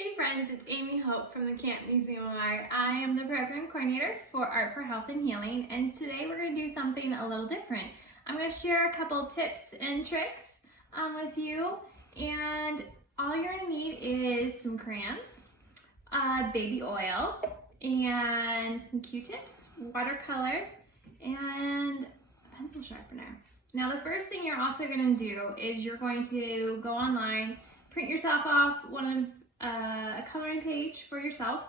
Hey friends, it's Amy Hope from the Camp Museum of Art. I am the program coordinator for Art for Health and Healing, and today we're going to do something a little different. I'm going to share a couple tips and tricks with you, and all you're going to need is some crayons, baby oil, and some Q-tips, watercolor, and a pencil sharpener. Now the first thing you're also going to do is you're going to go online, print yourself off a coloring page for yourself.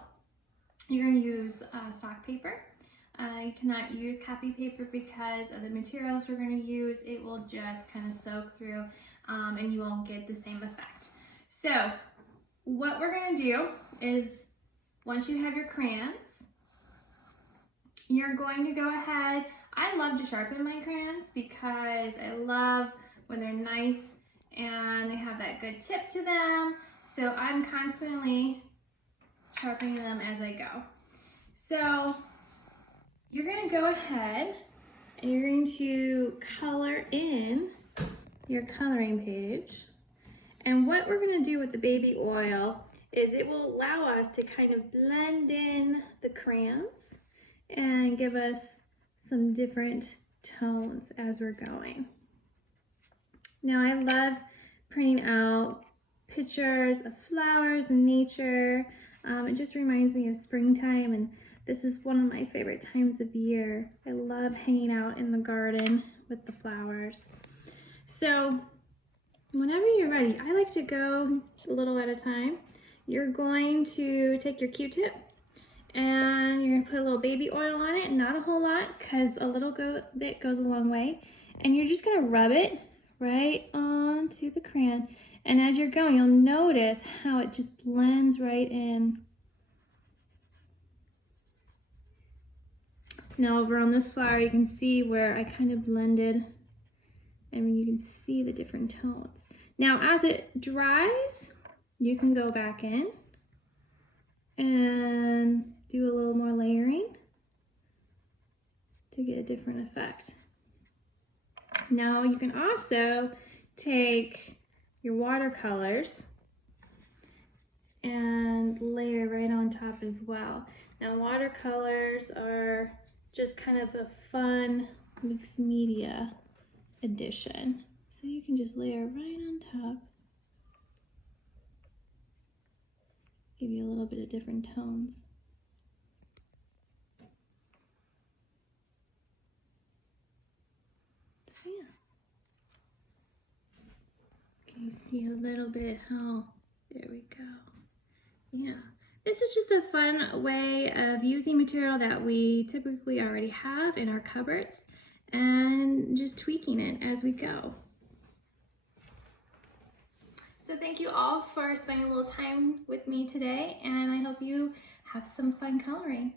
You're going to use stock paper. You cannot use copy paper because of the materials we're going to use. It will just kind of soak through and you won't get the same effect. So what we're going to do is, once you have your crayons, you're going to go ahead. I love to sharpen my crayons because I love when they're nice and they have that good tip to them. So I'm constantly sharpening them as I go. So you're going to go ahead and you're going to color in your coloring page. And what we're going to do with the baby oil is it will allow us to kind of blend in the crayons and give us some different tones as we're going. Now I love printing out pictures of flowers and nature. It just reminds me of springtime, and this is one of my favorite times of year. I love hanging out in the garden with the flowers. So whenever you're ready, I like to go a little at a time. You're going to take your Q-tip and you're going to put a little baby oil on it, not a whole lot because a little bit goes a long way, and you're just going to rub it right onto the crayon. And as you're going, you'll notice how it just blends right in. Now over on this flower, you can see where I kind of blended, and you can see the different tones. Now as it dries, you can go back in and do a little more layering to get a different effect. Now you can also take your watercolors and layer right on top as well. Now watercolors are just kind of a fun mixed media addition. So you can just layer right on top. Give you a little bit of different tones. So yeah. Can you see a little bit how, there we go. Yeah, this is just a fun way of using material that we typically already have in our cupboards and just tweaking it as we go. So thank you all for spending a little time with me today, and I hope you have some fun coloring.